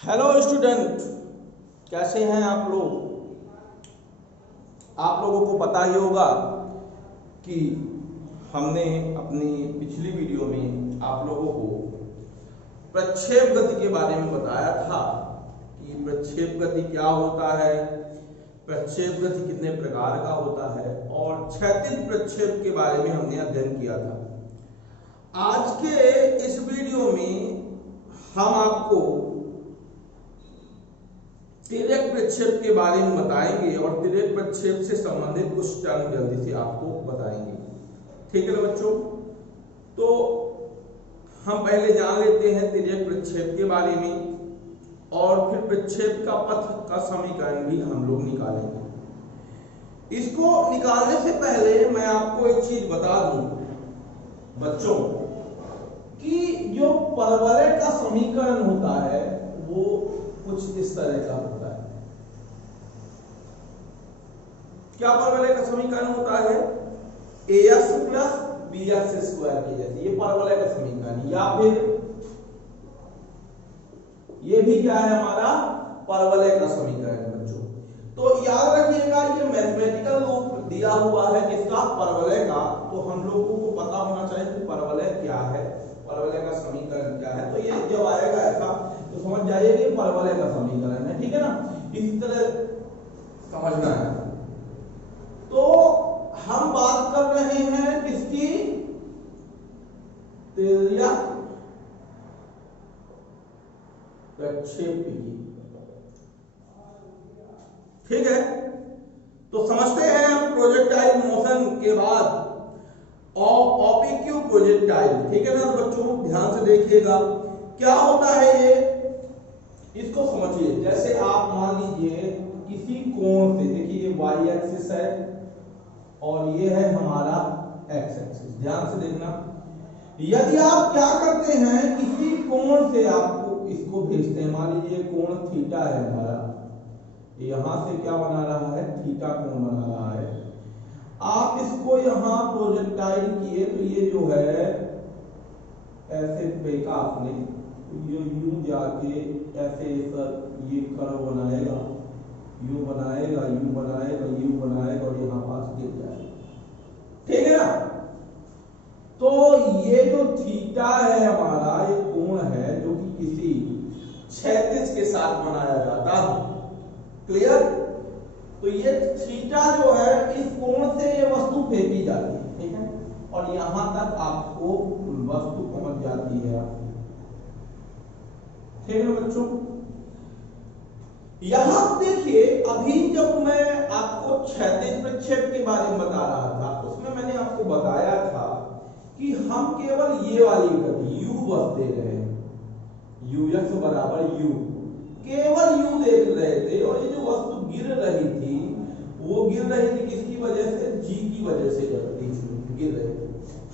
Hello student, कैसे हैं आप लोग। आप लोगों को पता ही होगा कि हमने अपनी पिछली वीडियो में आप लोगों को प्रक्षेप गति के बारे में बताया था कि प्रक्षेप गति क्या होता है, प्रक्षेप गति कितने प्रकार का होता है और क्षैतिज प्रक्षेप के बारे में हमने अध्ययन किया था। आज के इस वीडियो में हम आपको तिर्यक प्रक्षेप के बारे में बताएंगे और तिर्यक प्रक्षेप से संबंधित कुछ टर्म जल्दी से आपको बताएंगे। ठीक है ना बच्चों, तो हम पहले जान लेते हैं तिर्यक प्रक्षेप के बारे में और फिर प्रक्षेप का पथ का समीकरण भी हम लोग निकालेंगे। इसको निकालने से पहले मैं आपको एक चीज बता दूं बच्चों कि जो परवलय का समीकरण होता है वो कुछ इस तरह का होता है। क्या परवलय का समीकरण होता है? ax प्लस bx स्क्वायर के जैसे, ये परवलय का समीकरण, या फिर ये भी क्या है हमारा परवलय का समीकरण बच्चों। तो याद रखिएगा ये मैथमेटिकल रूप दिया हुआ है किसका? परवलय का। तो हम लोगों को पता होना चाहिए कि परवलय क्या है, परवलय का समीकरण क्या है। तो ये जब आएगा ऐसा तो समझ जाइए कि परवलय का समीकरण है। ठीक है ना, इसी तरह समझना है। तो हम बात कर रहे हैं किसकी? तिर्यक प्रक्षेप की। ठीक है, तो समझते हैं हम प्रोजेक्टाइल मोशन के बाद ऑब्लिक्यू प्रोजेक्टाइल। ठीक है ना बच्चों, ध्यान से देखिएगा क्या होता है ये, इसको समझिए। जैसे आप मान लीजिए किसी कोण से, देखिए ये वाई एक्सिस है और ये है हमारा एक्स एक्सिस, ध्यान से देखना। यदि आप क्या करते हैं, किसी कोण से आपको इसको भेजते हैं, मान लीजिए कोण थीटा है हमारा, यहां से क्या बना रहा है? थीटा कोण बना रहा है। आप इसको यहां प्रोजेक्टाइल किए तो ये जो है ऐसे फेंका आपने, ये यूं जाके ऐसे ये कर्व बनाएगा, यूं बनाएगा, यूं बनाएगा, यूं बनाएगा और यहां पास गिर जाएगा। ठीक है ना, तो ये जो थीटा है हमारा, ये कोण है जो कि किसी क्षैतिज के साथ बनाया जाता है। क्लियर? तो ये थीटा जो है इस कोण से ये वस्तु फेंकी जाती है। ठीक है, और यहां तक आपको वस्तु पहुंच जाती है। ठीक है बच्चों, यहां देखिए अभी जब मैं आपको क्षैतिज प्रक्षेप के बारे में बता रहा था, उसमें मैंने आपको बताया था कि हम केवल ये वाली गति u बस दे रहे हैं, ux बराबर u, केवल u देख रहे थे। और ये जो वस्तु गिर रही थी वो गिर रही थी किसकी वजह से? g की वजह से गिर रही थी।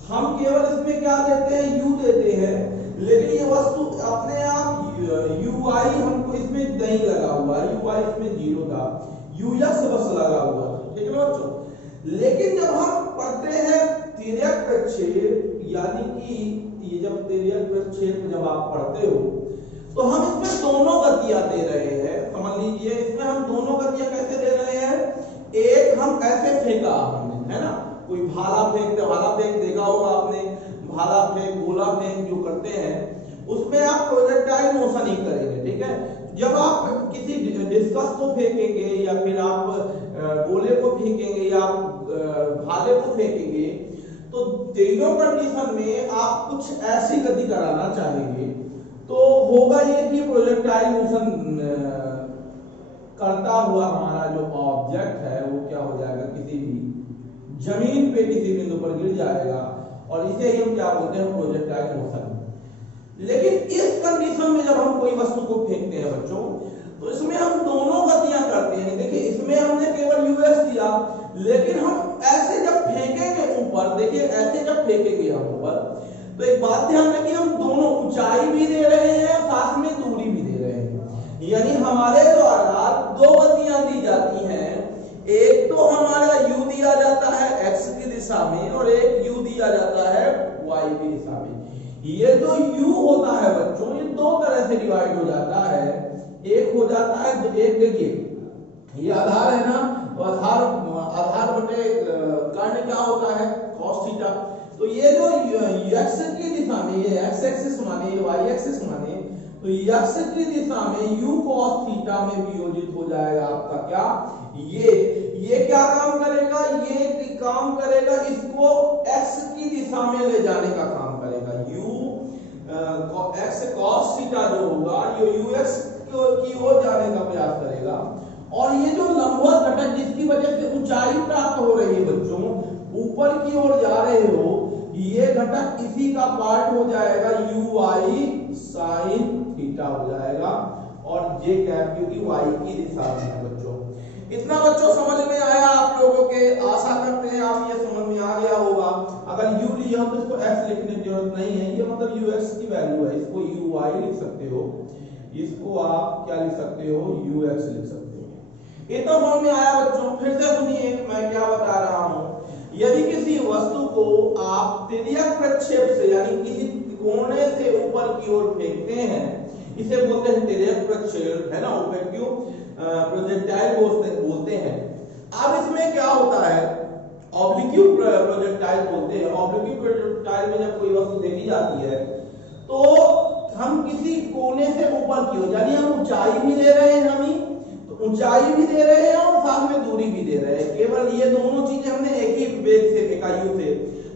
हम केवल इसमें क्या देते हैं? u देते हैं, लेकिन ये वस्तु अपने आप ui हमको इसमें नहीं लगा हुआ, ui इसमें 0 था, ux बस लगा हुआ। ठीक है बच्चों, लेकिन जब हम पढ़ते हैं तिर्यक प्रक्षेप, यानी कि ये जब तिर्यक प्रक्षेप जब आप पढ़ते हो तो हम इसमें दोनों गतियां दे रहे हैं। समझ लीजिए इसमें हम दोनों गतियां कैसे दे रहे हैं? एक हम ऐसे फेंका हमने, है ना, कोई भाला फेंक देखा होगा आपने, भाला फेंक, गोला फेंक जो करते हैं उसमें आप प्रोजेक्टाइल मोशन ही करेंगे। ठीक है, जब आप किसी डिस्कस को फेंकेंगे या फिर आप गोले को फेंकेंगे या भाले को फेंकेंगे तो तीनों कंडीशन में आप कुछ ऐसी गति कराना चाहेंगे तो होगा ये कि प्रोजेक्टाइल मोशन करता हुआ हमारा जो ऑब्जेक्ट है वो क्या हो जाएगा? किसी भी जमीन पे किसी बिंदु पर गिर जाएगा और इसे ही हम क्या बोलते हैं? Projectile motion. लेकिन इस कंडीशन में जब हम कोई वस्तु को फेंकते हैं बच्चों, तो इसमें हम दोनों गतियां करते हैं। देखिए इसमें हमने केवल यूएस दिया, लेकिन हम ऐसे जब फेंकेंगे ऊपर, देखिए ऐसे जब फेंकेंगे हम ऊपर, तो एक बात ध्यान में कि हम दोनों ऊंचाई भी दे रहे हैं, साथ में दूरी भी दे रहे हैं। यानी हमारे द्वारा दो गतियां दी जाती हैं, एक तो हमारा u दिया जाता है x की दिशा में और एक u दिया जाता है y की दिशा में। ये जो u होता है बच्चों, ये दो तरह से डिवाइड हो जाता है। एक हो जाता है, तो एक देखिए ये आधार है ना, तो आधार बटे कर्ण क्या होता है cos थीटा। तो ये जो x की दिशा में, ये x एक्सिस माने, ये y एक्सिस माने, तो x की दिशा में u cos थीटा में वियोजित हो जाएगा आपका क्या, ये क्या काम करेगा, ये काम करेगा इसको x की दिशा में ले जाने का काम करेगा। x cos थीटा जो होगा ये ux की ओर जाने का प्रयास करेगा। और ये जो लंबवत घटक जिसकी वजह से ऊंचाई प्राप्त हो रही है बच्चों, ऊपर की ओर जा रहे हो, ये घटक इसी का पार्ट हो जाएगा, uy sin थीटा हो जाएगा, और j कैप क्योंकि y की दिशा में है बच्चों। इतना बच्चों समझ में आया आप लोगों के, आशा करते हैं आप ये समझ में आ गया होगा। अगर u लिया हो तो इसको x लिखने की जरूरत नहीं है, ये मतलब ux की वैल्यू है, इसको uy लिख सकते हो, इसको आप क्या लिख सकते हो, ux लिख सकते हो। इतना समझ में आया बच्चों। फिर से सुनिए मैं क्या बता रहा हूं। यदि किसी वस्तु को आप तिर्यक प्रक्षेप से यानी किसी कोने से ऊपर की ओर फेंकते हैं, इसे बोलते हैं तिर्यक प्रक्षेप, है ना, ऑब्जेक्टिव प्रोजेक्टाइल बोलते हैं। अब इसमें क्या होता है, ऑब्लिक्यू प्रोजेक्टाइल बोलते हैं। ऑब्लिक्यू प्रोजेक्टाइल में जब कोई वस्तु देखी जाती है तो हम किसी कोने से ऊपर की ओर, यानी हम ऊंचाई भी दे रहे हैं, हम ऊंचाई भी दे रहे हैं और साथ में दूरी भी दे रहे हैं। केवल ये दोनों चीजें हमने एक ही वेग से फेंका, u से,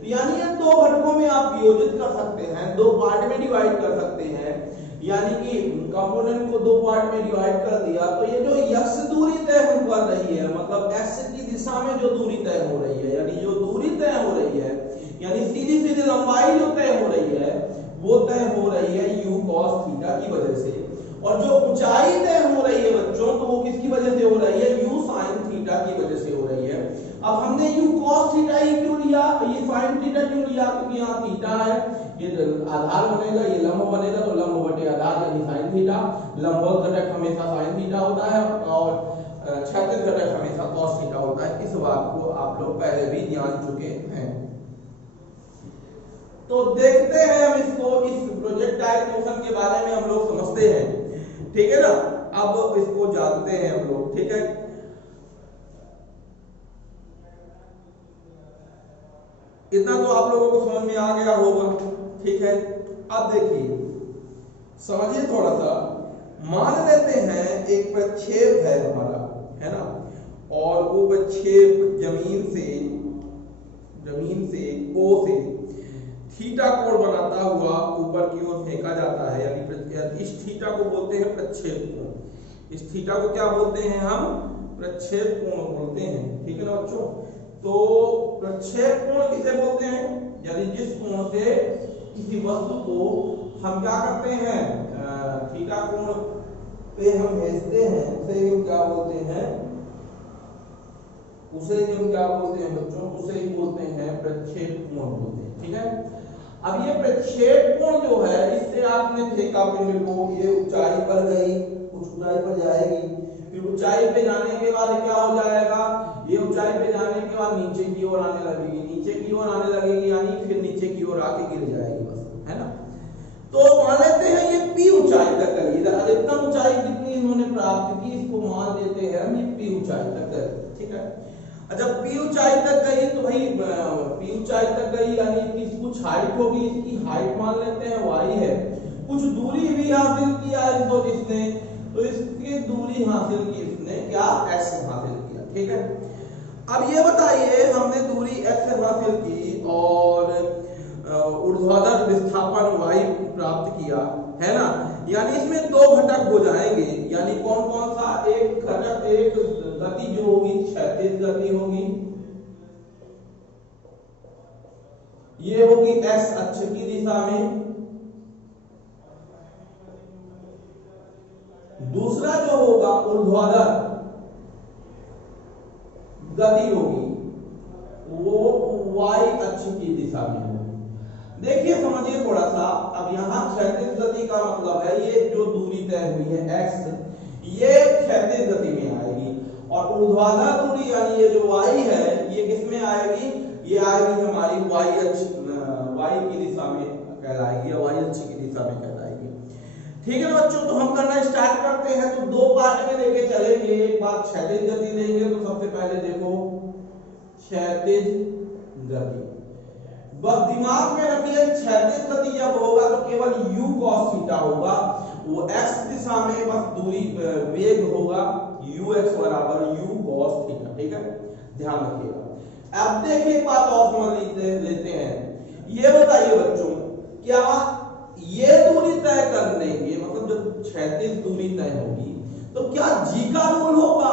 यानी ये दो घटकों में आप वियोजित कर सकते हैं, दो पार्ट में डिवाइड कर सकते हैं। यानी कि कंपोनेंट को दो पार्ट में डिवाइड कर दिया, तो ये जो x दूरी तय कर रही है, मतलब x की दिशा में जो दूरी तय हो रही है, यानी जो दूरी तय हो रही है, यानी सीधी सीधी लंबाई जो तय हो रही है, वो तय हो रही है u cos थीटा की वजह से। और जो ऊंचाई तय हो रही है बच्चों, तो वो किसकी वजह से हो रही है, u sin थीटा की वजह से हो रही है। अब हमने u cos थीटा ही क्यों लिया, ये sin थीटा क्यों लिया, क्योंकि यहाँ थीटा है, ये आधार बनेगा, ये लंब बनेगा, तो लंब बटे आधार यानी sin थीटा। लंबवत घटक हमेशा sin थीटा होता है और क्षैतिज घटक हमेशा cos थीटा होता है। इस बात को आप लोग पहले भी जान चुके हैं। तो देखते हैं हम इसको, इस प्रोजेक्टाइल मोशन के बारे में हम लोग समझते हैं, ठीक है ना। अब इसको जानते हैं हम लोग, ठीक है। इतना तो आप लोगों को समझ में आ गया होगा, ठीक है। अब देखिए समझिए थोड़ा सा, मान लेते हैं एक प्रक्षेप है हमारा, है ना, और वो प्रक्षेप जमीन से को से थीटा कोण बनाता हुआ ऊपर की ओर फेंका जाता है, यानी इस थीटा को बोलते हैं प्रक्षेप कोण। इस थीटा को क्या बोलते हैं हम, प्रक्षेप कोण बोलते हैं, ठीक है ना बच्चों। तो प्रक्षेप कोण किसे बोलते हैं, यानी जिस कोण से किसी वस्तु को हम क्या करते हैं, थीटा कोण पे हम भेजते हैं, उसे हम क्या बोलते हैं, उसे हम क्या बोलते हैं बच्चों, उसे ही बोलते हैं प्रक्षेप कोण बोलते हैं, ठीक है। अब ये प्रक्षेप कोण जो है, इससे आपने फेंका पिंड को, ये ऊंचाई पर गई, कुछ ऊंचाई पर जाएगी, फिर ऊंचाई पे जाने के बाद क्या हो जाएगा, ये ऊंचाई पे जाने के बाद नीचे की ओर आने लगेगी, नीचे की ओर आने लगेगी, यानी फिर नीचे की ओर आके गिर जाएगी बस, है ना। तो मान लेते हैं ये p ऊंचाई तक गई, अधिकतम ऊंचाई जितनी इन्होंने प्राप्त की, इसको मान लेते हैं हम ये p ऊंचाई तक गई, ठीक है। जब p ऊंचाई तक गई तो भाई p ऊंचाई तक गई यानी इसकी कुछ हाइट होगी, इसकी हाइट मान लेते हैं y है, कुछ दूरी भी हासिल किया इसको जिसने, तो इसकी दूरी हासिल की इसने क्या, x हासिल किया, ठीक है। अब ये बताइए हमने दूरी x हासिल की और ऊर्ध्वाधर विस्थापन y प्राप्त किया, है ना, यानी इसमें दो घटक हो जाएंगे, यानी कौन कौन सा, एक घटक, एक गति जो होगी क्षैतिज गति होगी, ये होगी x अक्ष की दिशा में। दूसरा जो होगा ऊर्ध्वाधर गति होगी, वो y अक्ष की दिशा में होगी। देखिए समझिए थोड़ा सा, अब यहाँ क्षैतिज गति का मतलब है ये जो दूरी तय हुई है x, ये क्षैतिज गति में आएगी, और ऊर्ध्वाधर दूरी यानी ये जो y है, ये किस में आएगी, ये आएगी हमारी y अक्ष, y की दिशा में कहलाएगी, या y अक्ष की दिशा में कहलाएगी, ठीक है ना बच्चों, तो हम करना स्टार्ट करते हैं। तो दो पार्ट में लेके चलेंगे। एक बार क्षैतिज गति लेंगे, तो सबसे पहले देखो क्षैतिज गति, बस दिमाग में रखिए क्षैतिज गति जब होगा तो केवल u cos थीटा होगा, वो x दिशा में बस दूरी वेग होगा ux बराबर u cos थीटा। ठीक है, ध्यान रखिएगा। अब देखिए एक बात और समझ लेते हैं। ये बताइए बच्चों, क्या ये दूरी तय करने के मतलब जब क्षैतिज दूरी तय होगी तो क्या g का रोल होगा?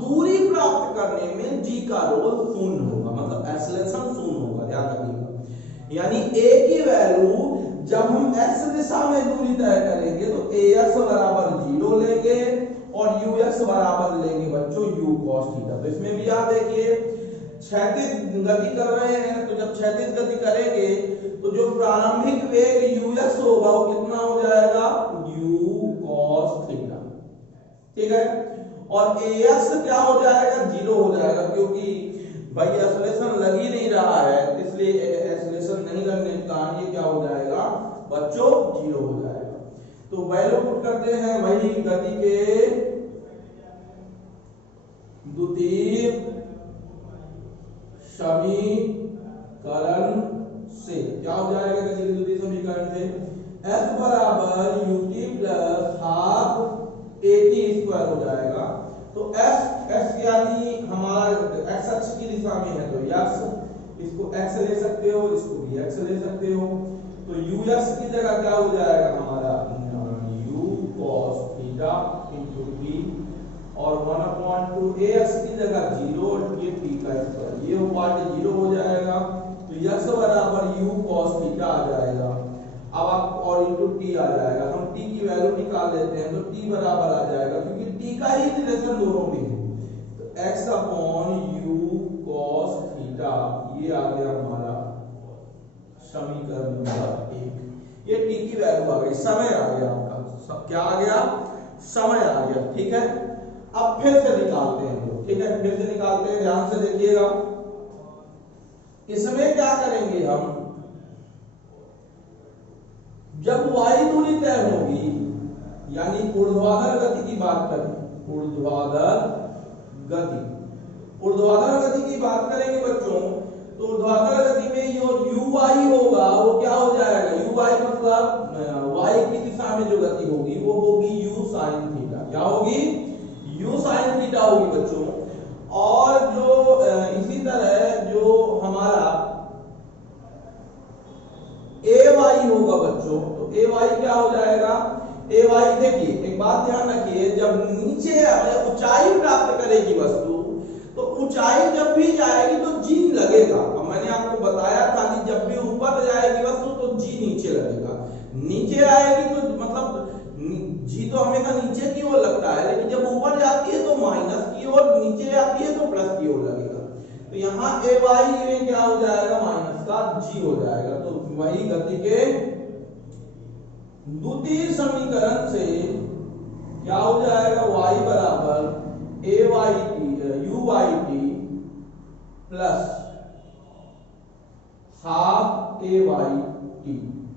दूरी प्राप्त करने में g का रोल शून्य होगा, मतलब एक्सेलरेशन शून्य होगा। ध्यान रखिएगा, यानी a की वैल्यू जब हम x दिशा में दूरी तय करेंगे तो ax बराबर 0 लेंगे और ux बराबर लेंगे बच्चों u cos थीटा। तो इसमें भी आप देखिए क्षैतिज गति कर रहे हैं, तो जब क्षैतिज गति करेंगे तो जो प्रारंभिक वेग ux होगा वो कितना हो जाएगा? u cos theta. ठीक है, और ax क्या हो जाएगा? 0 हो जाएगा, क्योंकि भाई एक्सेलरेशन लग ही नहीं रहा है, इसलिए एक्सेलरेशन नहीं लगने के कारण ये क्या हो जाएगा बच्चों? 0 हो जाएगा। तो वैल्यू पुट करते हैं वही गति के द्वितीय समीकरण से। क्या हो जाएगा गति के द्वितीय समीकरण से? f बराबर ut प्लस हाफ at² हो जाएगा। तो x यानी हमारा x अक्ष की दिशा में है तो x, इसको x ले सकते हो, इसको भी x ले सकते हो। तो ux की जगह क्या हो जाएगा हमारा? u cos theta into t, और 1/2 ax की जगह 0 और ये t का स्क्वायर, ये पार्ट 0 हो जाएगा। तो x बराबर u cos थीटा आ जाएगा। अब आप और इंटू t आ जाएगा, हम t की वैल्यू निकाल लेते हैं तो t बराबर आ जाएगा, क्योंकि t का ही रिलेशन दोनों में है। तो x upon u cos theta, ये आ गया हमारा समीकरण नंबर 1। ये t की वैल्यू आ गई, समय आ गया आपका, सब क्या आ गया? समय आ गया। ठीक है, अब फिर से निकालते हैं लोग। ठीक है, फिर से निकालते हैं, ध्यान से देखिएगा। इसमें क्या करेंगे हम? जब y दूरी तय होगी, यानी ऊर्ध्वाधर गति की बात करें, ऊर्ध्वाधर गति की बात करेंगे बच्चों, तो ऊर्ध्वाधर गति में जो uy होगा वो क्या हो जाएगा? uy मतलब y की दिशा में जो गति होगी वो होगी u sin थीटा। क्या होगी? u sin थीटा होगी बच्चों। और जो इसी तरह जो हमारा ay होगा बच्चों, तो ay क्या हो जाएगा? ay देखिए एक बात ध्यान रखिए, जब नीचे ऊंचाई प्राप्त करेगी वस्तु, तो ऊंचाई जब भी जाएगी तो g लगेगा। अब मैंने आपको बताया था कि जब भी ऊपर जाएगी वस्तु तो g नीचे लगेगा, नीचे आएगी तो मतलब g तो हमेशा नीचे की ओर लगता है, लेकिन जब ऊपर जाती है तो माइनस की ओर, नीचे आती है तो प्लस की ओर लगेगा। तो यहाँ ay में क्या हो जाएगा? माइनस का g हो जाएगा। तो वही गति के द्वितीय समीकरण से क्या हो जाएगा? y बराबर uyt प्लस हाफ ayt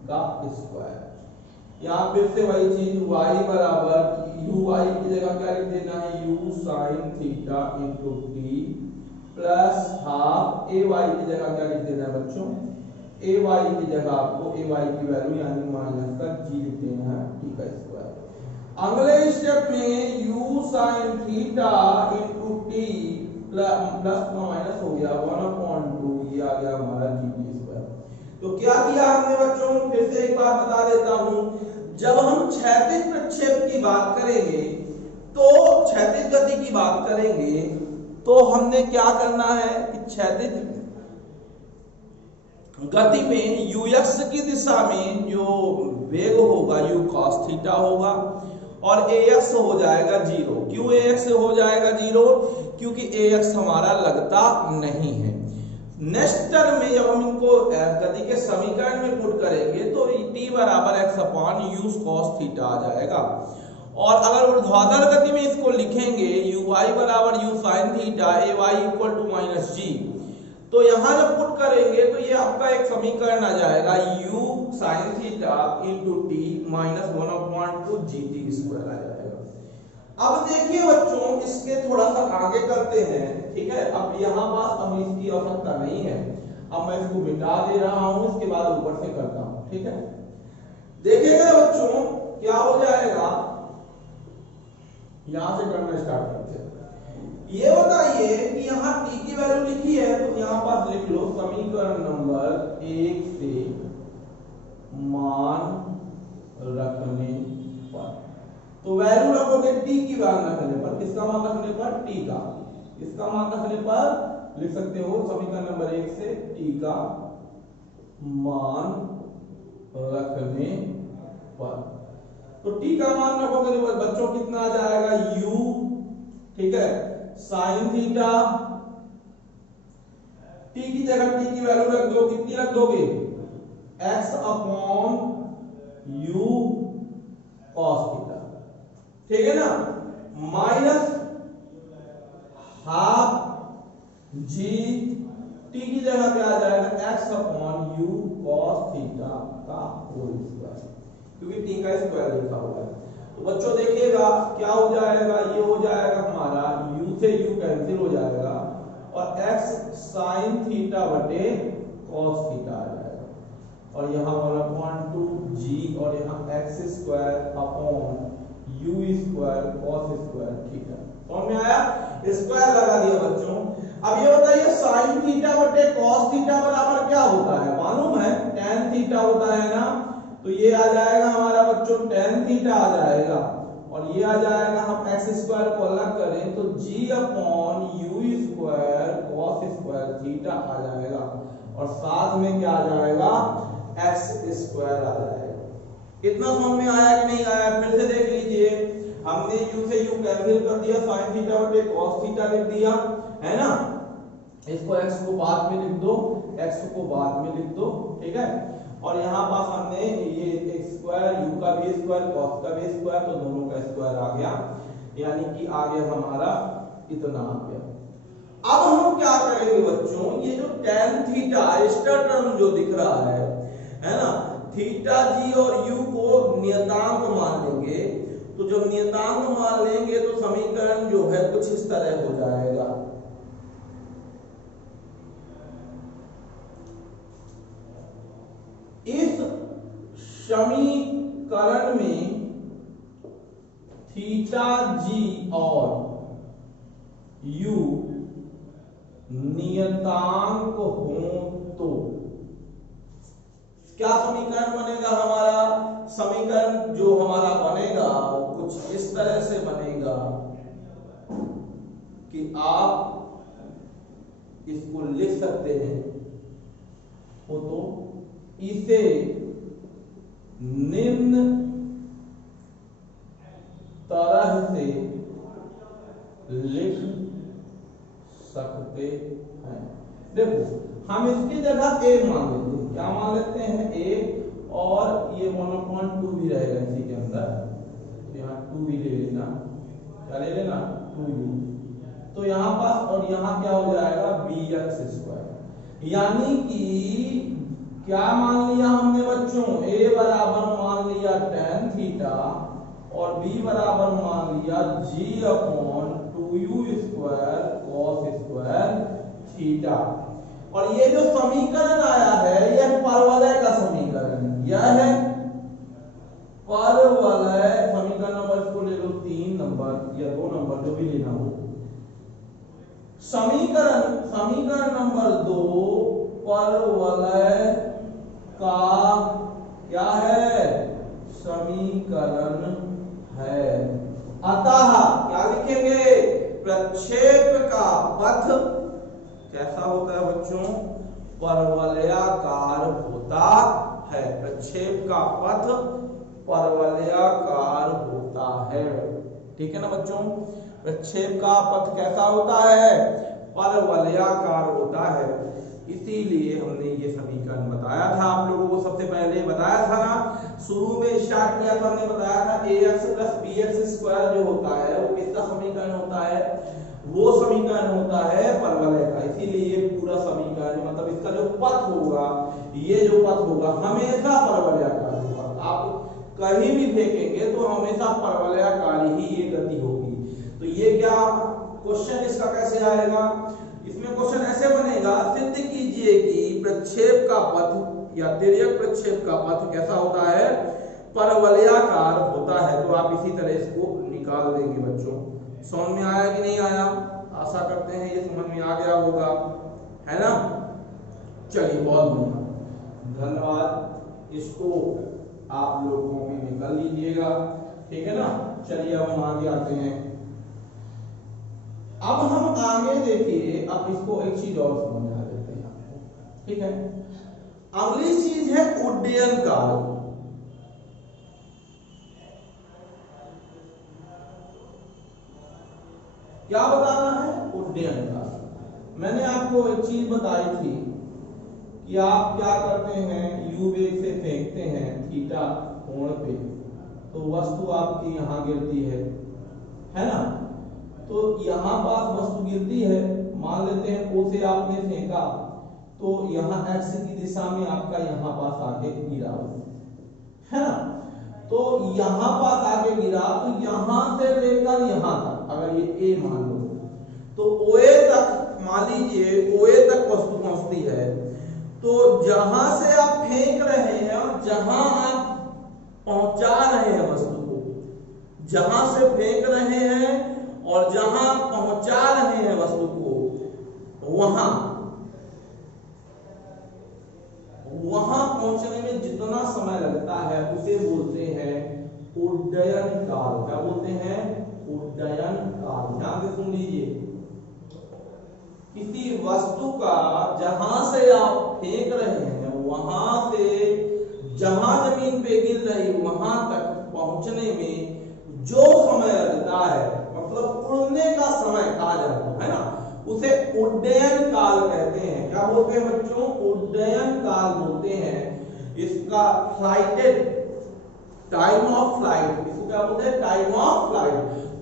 का स्क्वायर। यहाँ फिर से वही चीज, y बराबर uy की जगह क्या लिख देना है? u sin theta into t plus half ay की जगह क्या लिख देना है बच्चों? ay की जगह आपको ay की वैल्यू यानी माइनस का g लिख देना है, t का स्क्वायर। अगले स्टेप में u sin theta into t plus minus हो गया 1/2, ये आ गया हमारा g t स्क्वायर। तो क्या किया हमने बच्चों? फिर से एक बार बता देता हूं, जब हम क्षैतिज प्रक्षेप की बात करेंगे, तो क्षैतिज गति की बात करेंगे, तो हमने क्या करना है कि क्षैतिज गति में ux की दिशा में जो वेग होगा u cos थीटा होगा और ax हो जाएगा 0। क्यों ax हो जाएगा 0? क्योंकि ax हमारा लगता नहीं है। नेक्स्ट टर्म में जब हम इनको गति के समीकरण में पुट करेंगे तो t बराबर x upon u cos theta आ जाएगा। और अगर ऊर्ध्वाधर गति में इसको लिखेंगे uy बराबर u sin theta ay equal to minus g, तो यहां जब पुट करेंगे तो ये आपका एक समीकरण आ जाएगा u sin theta into t minus 1/2 gt² आ जाएगा। अब देखिए बच्चों इसके थोड़ा सा आगे करते हैं, ठीक है। अब यहां पास अब इसकी आवश्यकता नहीं है, अब मैं इसको मिटा दे रहा हूं, इसके बाद ऊपर से करता हूं, ठीक है। देखिएगा बच्चों क्या हो जाएगा, यहां से करना स्टार्ट करते हैं। ये बताइए कि यहाँ t की वैल्यू लिखी है तो यहाँ पास लिख लो समीकरण नंबर 1 से मान रखने पर, तो वैल्यू रखोगे t की मान रखने पर, किसका मान रखने पर, t का, इसका मान रखने पर लिख सकते हो समीकरण नंबर 1 से t का मान रखने पर। तो t का मान रखोगे तो बच्चों कितना आ जाएगा u, ठीक है, साइन थीटा, t की जगह t की वैल्यू रख दो, कितनी रख दोगे, x upon u cos theta, ठीक है ना, माइनस हाफ g, t की जगह क्या आ जाएगा, x upon u cos theta का होल स्क्वायर, क्योंकि t का स्क्वायर लिखा हुआ है। तो बच्चों देखिएगा क्या हो जाएगा, ये हो जाएगा हमारा u से u कैंसिल हो जाएगा और x sin थीटा बटे cos थीटा आ जाएगा, और यहाँ 1/2 g और यहाँ x square upon u square cos square theta, समझ में आया, स्क्वायर लगा दिया बच्चों। अब ये बताइए sin थीटा बटे cos थीटा बराबर क्या होता है, मालूम है, tan थीटा होता है ना, तो ये आ जाएगा हमारा बच्चों tan थीटा आ जाएगा, और ये आ जाएगा, हम x स्क्वायर को अलग करें तो g upon u square cos square theta आ जाएगा, और साथ में क्या आ जाएगा, x स्क्वायर आ जाएगा। इतना समझ में आया कि नहीं आया, फिर से देख लीजिए, हमने u से u कैंसिल कर दिया, sin थीटा बटे cos थीटा लिख दिया, है ना, इसको x को बाद में लिख दो, x को बाद में लिख दो, ठीक है, और यहाँ पास हमने ये x स्क्वायर u का भी स्क्वायर cos का भी स्क्वायर, तो दोनों का स्क्वायर आ गया, यानी कि आ गया हमारा इतना आ गया। अब हम क्या करेंगे बच्चों, ये जो tan थीटा एक्स्ट्रा टर्म जो दिख रहा है ना, थीटा g और u को नियतांक मान लेंगे, तो जब नियतांक मान लेंगे तो समीकरण जो है कुछ इस तरह हो जाएगा, इस समीकरण में थीटा जी और u नियतांक हो तो क्या समीकरण बनेगा हमारा, समीकरण जो हमारा बनेगा वो कुछ इस तरह से बनेगा कि आप इसको लिख सकते हैं, हो तो इसे निम्न तरह से लिख सकते हैं। देखो हम इसकी जगह a मान लेते हैं, क्या मान लेते हैं, a, और ये 1/2 भी रहेगा इसी के अंदर, यहाँ 2 भी ले लेना, क्या ले लेना, 2u, तो यहाँ पास और यहाँ क्या हो जाएगा, bx स्क्वायर, यानी कि क्या मान लिया हमने बच्चों, a बराबर मान लिया tan थीटा और b बराबर मान लिया g upon 2u square cos square theta, और ये जो समीकरण आया है यह परवलय का समीकरण, यह है परवलय समीकरण नंबर, इसको ले लो 3 नंबर या 2 नंबर जो भी लेना हो, समीकरण नंबर 2 परवलय का क्या है, समीकरण है। अतः क्या लिखेंगे, प्रक्षेप का पथ कैसा होता है बच्चों, परवलयाकार होता है, प्रक्षेप का पथ परवलयाकार होता है, ठीक है ना बच्चों, प्रक्षेप का पथ कैसा होता है, परवलयाकार होता है, इसीलिए हमने ये समीकरण बताया था आप लोगों को, सबसे पहले बताया था ना, शुरू में स्टार्ट किया था हमने, बताया था ax प्लस bx स्क्वायर जो होता है वो किसका समीकरण होता है, वो समीकरण होता है परवलय का, इसीलिए ये पूरा समीकरण होगा हमेशा परवलयाकार होगा। आप कहीं भी फेंकेंगे तो हमेशा परवलयाकारी ही ये गति होगी। तो ये क्या क्वेश्चन इसका कैसे आएगा, इसमें क्वेश्चन ऐसे बनेगा, सिद्ध कीजिए कि प्रक्षेप का पथ या तिर्यक प्रक्षेप का पथ कैसा होता है, परवलयाकार होता है। तो आप इसी तरह इसको निकाल देंगे बच्चों। समझ में आया कि नहीं आया, आशा करते हैं ये समझ में आ गया होगा, है ना। चलिए बहुत बढ़िया, धन्यवाद। इसको आप लोगों में निकाल लीजिएगा, ठीक है ना। चलिए अब हम आगे आते हैं। अब हम आगे देखिए, अब इसको एक चीज और समझा देते हैं आपको, ठीक है। अगली चीज है उड्डयन काल। क्या बताना है, उड्डयन काल। मैंने आपको एक चीज बताई थी कि आप क्या करते हैं, यू वेग से फेंकते हैं थीटा कोण पे, तो वस्तु आपकी यहां गिरती है ना। तो यहां पास वस्तु गिरती है, मान लेते हैं ओ से आपने फेंका, तो यहां एक्स की दिशा में आपका यहां पास आके गिरा, है ना। तो यहां पास आके गिरा, तो यहां से लेकर यहां तक, अगर ये ए मान लो, तो ओए तक, मान लीजिए ओए तक वस्तु पहुंचती है, तो जहां से आप फेंक रहे हैं और जहां आप पहुंचा रहे हैं वस्तु को, जहां से फेंक रहे हैं और जहां पहुंचा रहे हैं वस्तु को, वहां पहुंचने में जितना समय लगता है उसे बोलते हैं उड्डयन काल। क्या बोलते हैं, उड्डयन काल। ध्यान से सुन लीजिए, किसी वस्तु का जहां से आप फेंक रहे हैं वहां से जहां जमीन पे गिर रही वहां तक पहुंचने में जो समय लगता है, मतलब उड़ने का समय कहा जाता है ना, उसे उड्डयन काल कहते हैं। क्या बोलते हैं बच्चों, उड्डयन काल बोलते हैं। इसका फ्लाइटेड टाइम ऑफ फ्लाइट, इसको क्या बोलते हैं, टाइम ऑफ फ्लाइट,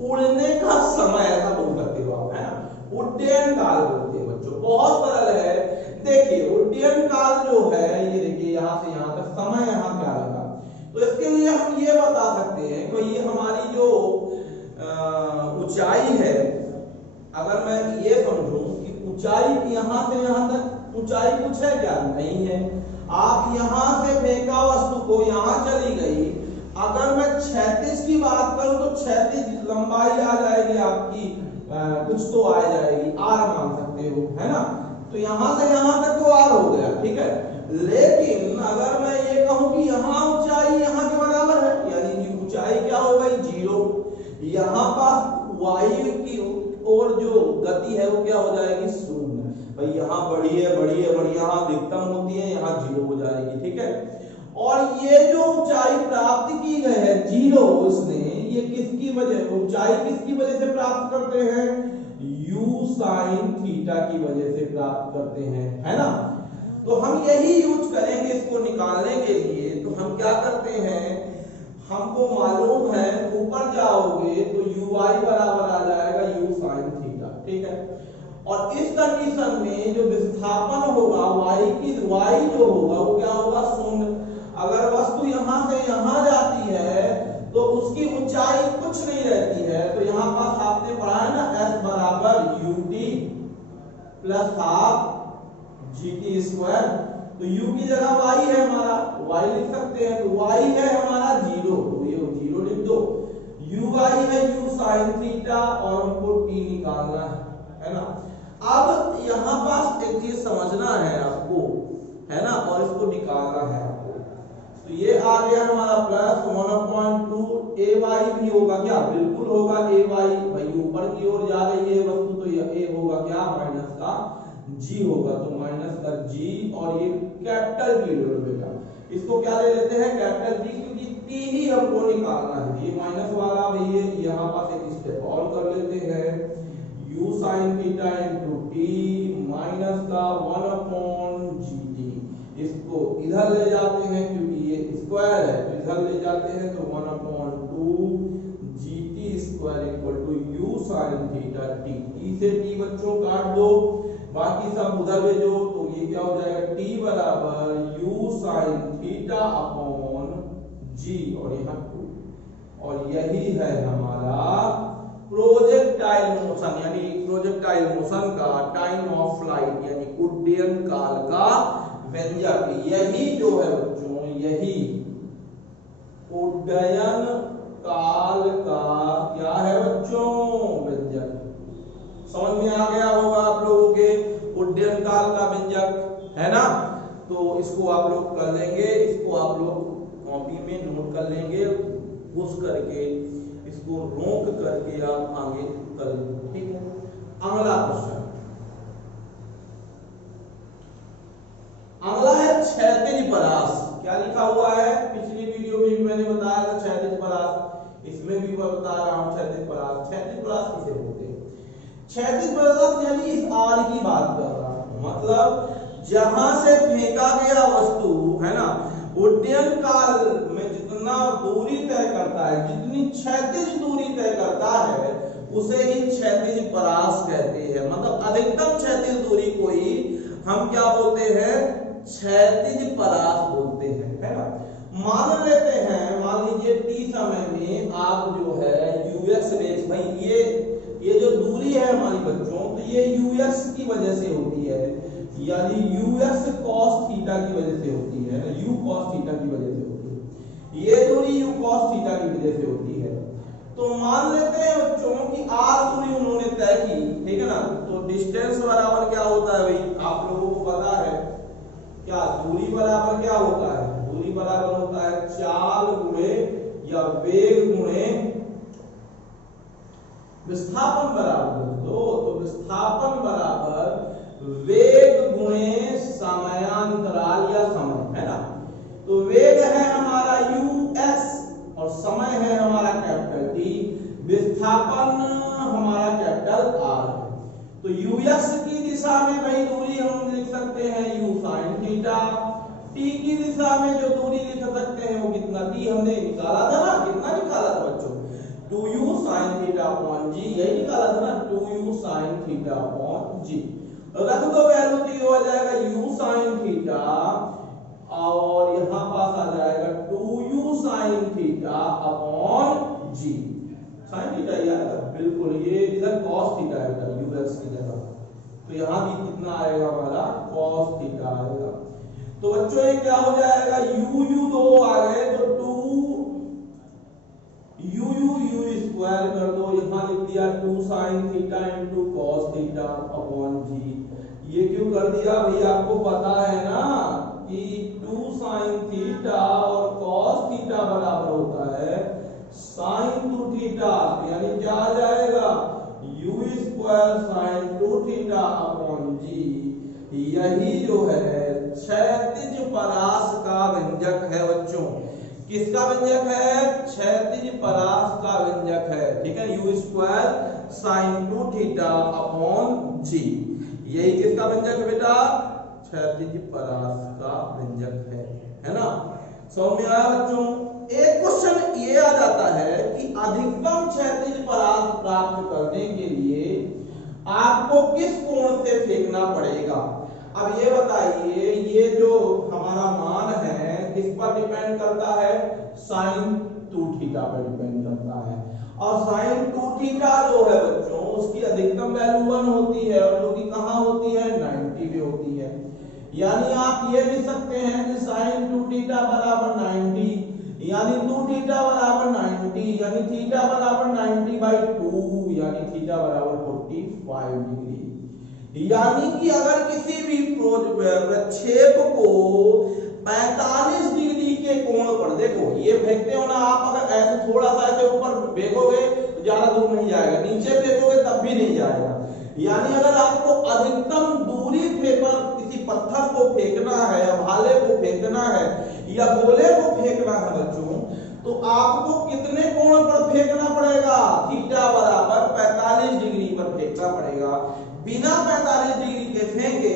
उड़ने का समय, ऐसा बोल सकते हो आप, है ना। उड्डयन काल बोलते हैं बच्चों, बहुत सरल है। देखिए उड्डयन काल जो है, ये देखिए यहां से यहां तक समय यहां क्या लगा, तो इसके लिए हम ये बता सकते हैं कि ये हमारी जो ऊंचाई है, अगर मैं ये समझूं कि ऊंचाई यहां से यहां तक ऊंचाई कुछ है क्या, नहीं है। आप यहां से फेंका वस्तु को, यहां चली गई, अगर मैं 36 की बात करूं तो 36 लंबाई आ जाएगी आपकी, कुछ तो आ जाएगी, आर मान सकते हो, है ना। तो यहां से यहां तक तो आर हो गया, ठीक है। लेकिन अगर मैं ये कहूं कि यहां ऊंचाई यहां के बराबर है, यानी ऊंचाई क्या हो गई, 0, यहां पास वायु की और जो गति है वो क्या हो जाएगी, 0। भाई यहाँ बड़ी है, यहाँ अधिकतम होती है, यहाँ 0 हो जाएगी, ठीक है। और ये जो ऊंचाई प्राप्त की गई है 0, इसने ये किसकी वजह, ऊंचाई किसकी वजह से प्राप्त करते हैं, u sin थीटा की वजह से प्राप्त करते हैं, है ना। तो हम यही यूज करेंगे इसको निकालने के लिए। तो हम क्या करते हैं, हमको मालूम है ऊपर जाओगे तो uy बराबर आ जाएगा u sin थीटा, ठीक है। और इस कंडीशन में जो विस्थापन होगा y जो होगा वो क्या होगा, 0। अगर वस्तु यहां से यहां जाती है तो उसकी ऊंचाई कुछ नहीं रहती है, तो यहां पास आपने पढ़ा है ना, s बराबर ut plus half gt square. तो u की जगह y है हमारा, y लिख सकते हैं, तो y है हमारा 0, तो ये 0 लिख दो। uy है u sin थीटा और हमको t निकालना है ना। अब यहां पास एक चीज समझना है आपको, है ना, और इसको निकालना है आपको। तो ये आ गया हमारा प्लस 1/2 ay भी होगा क्या, बिल्कुल होगा ay, भाई ऊपर की ओर जा रही है वस्तु, तो ये a होगा क्या, माइनस का g होगा, तो माइनस का g, और ये कैपिटल G ले लो बेटा, इसको क्या ले लेते हैं, कैपिटल G, क्योंकि t ही हमको निकालना है। ये माइनस वाला भैया यहाँ पास एक स्टेप और कर लेते हैं, u sin theta into t minus का 1/gt, इसको इधर ले जाते हैं क्योंकि ये स्क्वायर है, तो इधर ले जाते हैं, तो 1/2 gt square equal to u sin theta t। t से t बच्चों काट दो, बाकी सब उधर भेजो, तो ये क्या हो जाएगा, टी बराबर यू साइन थीटा अपॉन जी, और यहाँ 2, और यही है हमारा प्रोजेक्टाइल मोशन, यानी प्रोजेक्टाइल मोशन का टाइम ऑफ फ्लाइट यानी उड्डयन काल का व्यंजक। यही जो है बच्चों, यही उड्डयन काल का क्या है बच्चों, व्यंजक। समझ में आ गया होगा आप लोगों के, उड्डयन काल का व्यंजक है ना। तो इसको आप लोग कर लेंगे, इसको आप लोग कॉपी में नोट कर लेंगे, पुश करके इसको रोक करके आप आगे कर लेंगे, ठीक है। अगला क्वेश्चन, अगला है क्षैतिज परास। क्या लिखा हुआ है, पिछली वीडियो में भी मैंने बताया था क्षैतिज परास, इसमें भी मैं बता रहा हूं क्षैतिज परास। क्षैतिज परास किसे बोलते हैं, क्षैतिज परास यानी इस आर की बात कर रहा हूं, मतलब जहां से फेंका गया वस्तु है ना, उड्डयन काल में जितना दूरी तय करता है, जितनी क्षैतिज दूरी तय करता है, उसे ही क्षैतिज परास कहते हैं। मतलब अधिकतम क्षैतिज दूरी को ही हम क्या बोलते हैं, क्षैतिज परास बोलते हैं, है ना। मान लेते हैं, मान लीजिए टी समय में आप जो है यूएक्स रेस, भाई ये जो दूरी है हमारी बच्चों, तो ये यूएक्स की वजह से होती है, यानी यूएक्स कॉस थीटा की वजह से होती है, यू कॉस थीटा की वजह से होती है, ये दूरी यू कॉस थीटा की वजह से होती है। तो मान लेते हैं बच्चों कि आर दूरी उन्होंने तय की, ठीक है ना। तो डिस्टेंस बराबर क्या होता है भाई, आप लोगों को पता है क्या, दूरी बराबर क्या होता है, दूरी बराबर होता है चाल गुणे या वेग गुणे विस्थापन बराबर दो, तो विस्थापन बराबर वेग गुणे समयांतराल या समय, है ना। तो वेग है हमारा यूएस और समय है हमारा कैपिटल टी, विस्थापन हमारा कैपिटल आर है। तो यूएस की दिशा में भाई दूरी हम लिख सकते हैं यू साइन थीटा, टी की दिशा में जो दूरी लिख सकते हैं वो कितना, टी हमने निकाला था ना, कितना निकाला था बच्चों, 2u sin theta upon g, यही निकाला था ना, 2u sin थीटा अपॉन जी। रख दो वैल्यू, तो ये हो जाएगा u sin थीटा, और यहां पास आ जाएगा 2u sin थीटा अपॉन जी। sin थीटा यार बिल्कुल, ये इधर cos थीटा आएगा ux की जगह, तो यहां भी कितना आएगा हमारा cos थीटा आएगा। तो बच्चों ये क्या हो जाएगा, u दो आ गए, तो 2 u स्क्वायर कर दो, यहां लिख दिया 2 sin theta into cos theta upon g. ये क्यों कर दिया भाई, आपको पता है ना कि 2 sin थीटा और cos थीटा बराबर होता है sin 2 थीटा, यानी क्या आ जाएगा u square sin 2 theta upon g. यही जो है क्षैतिज परास का व्यंजक है बच्चों। किसका व्यंजक है, क्षैतिज परास का व्यंजक है, ठीक है, u square sine 2 theta upon g. यही किसका व्यंजक है बेटा, क्षैतिज परास का व्यंजक है ना। समझ में आया बच्चों। एक क्वेश्चन ये आ जाता है कि अधिकतम क्षैतिज परास प्राप्त करने के लिए आपको किस कोण से फेंकना पड़ेगा। अब ये बताइए, ये जो हमारा मान है किस पर डिपेंड करता है, साइन 2 थीटा पर डिपेंड करता है, और साइन 2 थीटा जो है बच्चों उसकी अधिकतम वैल्यू 1 होती है, और जो कि कहां होती है, 90 पे होती है। यानी आप ये लिख सकते हैं कि साइन 2 थीटा बराबर 90, यानी 2 थीटा बराबर 90, यानी थीटा बराबर 90/2, यानी थीटा बराबर 45 डिग्री। यानी कि अगर किसी भी प्रक्षेप को 45 डिग्री के कोण पर, देखो ये फेंकते हो ना आप, अगर ऐसे थोड़ा सा ऐसे ऊपर फेंकोगे तो ज्यादा दूर नहीं जाएगा, नीचे फेंकोगे तब भी नहीं जाएगा। यानी अगर आपको अधिकतम दूरी पर किसी पत्थर को फेंकना है, या भाले को फेंकना है, या गोले को फेंकना है बच्चों, तो आपको कितने कोण पर फेंकना पड़ेगा, थीटा बराबर 45 डिग्री पर फेंकना पड़ेगा। बिना 45 डिग्री के फेंके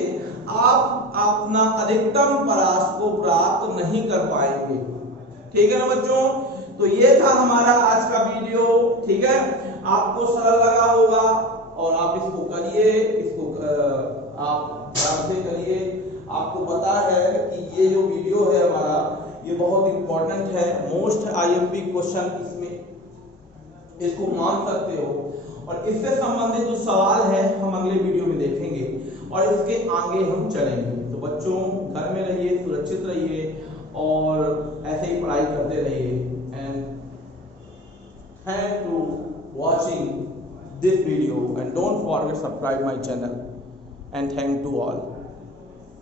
आप अपना अधिकतम परास को प्राप्त नहीं कर पाएंगे, ठीक है ना बच्चों। तो ये था हमारा आज का वीडियो, ठीक है, आपको सरल लगा होगा और आप इसको करिए, इसको आप ध्यान से करिए। आपको पता है कि ये जो वीडियो है हमारा, ये बहुत इंपॉर्टेंट है, मोस्ट आईएमपी क्वेश्चन इसमें, इसको मान सकते हो। और इससे संबंधित जो सवाल है हम अगले वीडियो में देखेंगे और इसके आगे हम चलेंगे। तो बच्चों घर में रहिए, सुरक्षित रहिए और ऐसे ही पढ़ाई करते रहिए। And thank to watching this video and don't forget subscribe my channel and thank to all.